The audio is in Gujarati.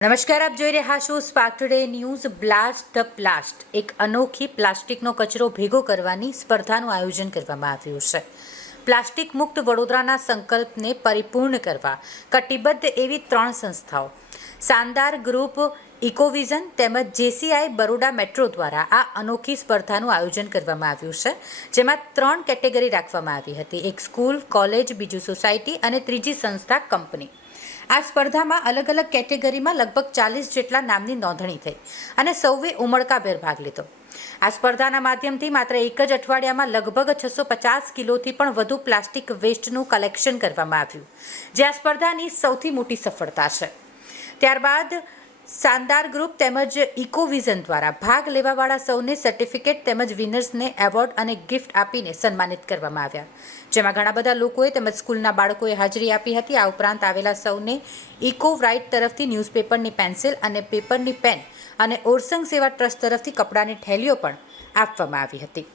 નમસ્કાર, આપ જોઈ રહ્યા છો Spark Today news. Blast the plast, એક અનોખી પ્લાસ્ટિકનો કચરો ભેગો કરવાની સ્પર્ધાનું આયોજન કરવામાં આવ્યું છે. પ્લાસ્ટિક મુક્ત વડોદરાના સંકલ્પને પરિપૂર્ણ કરવા કટિબદ્ધ એવી 3 સંસ્થાઓ શાનદાર ગ્રુપ, ઇકોવિઝન તેમજ જેસીઆઈ બરોડા મેટ્રો દ્વારા આ અનોખી સ્પર્ધાનું આયોજન કરવામાં આવ્યું છે, જેમાં 3 કેટેગરી રાખવામાં આવી હતી: એક સ્કૂલ, કોલેજ, બીજું સોસાયટી અને ત્રીજી સંસ્થા કંપની. આ સ્પર્ધામાં અલગ અલગ કેટેગરીમાં લગભગ 40 જેટલા નામની નોંધણી થઈ અને સૌએ ઉમળકાભેર ભાગ લીધો. આ સ્પર્ધાના માધ્યમથી માત્ર એક જ અઠવાડિયામાં લગભગ 650 કિલોથી પણ વધુ પ્લાસ્ટિક વેસ્ટનું કલેક્શન કરવામાં આવ્યું, જે આ સ્પર્ધાની સૌથી મોટી સફળતા છે. ત્યારબાદ શાનદાર ગ્રુપ તેમજ ઇકોવિઝન દ્વારા ભાગ લેવાવાળા સૌને સર્ટિફિકેટ તેમજ વિનર્સને એવોર્ડ અને ગિફ્ટ આપીને સન્માનિત કરવામાં આવ્યા, જેમાં ઘણા બધા લોકોએ તેમજ સ્કૂલના બાળકોએ હાજરી આપી હતી. આ ઉપરાંત આવેલા સૌને ઇકો રાઇટ તરફથી ન્યૂઝપેપરની પેન્સિલ અને પેપરની પેન અને ઓરસંગ સેવા ટ્રસ્ટ તરફથી કપડાની થેલીઓ પણ આપવામાં આવી હતી.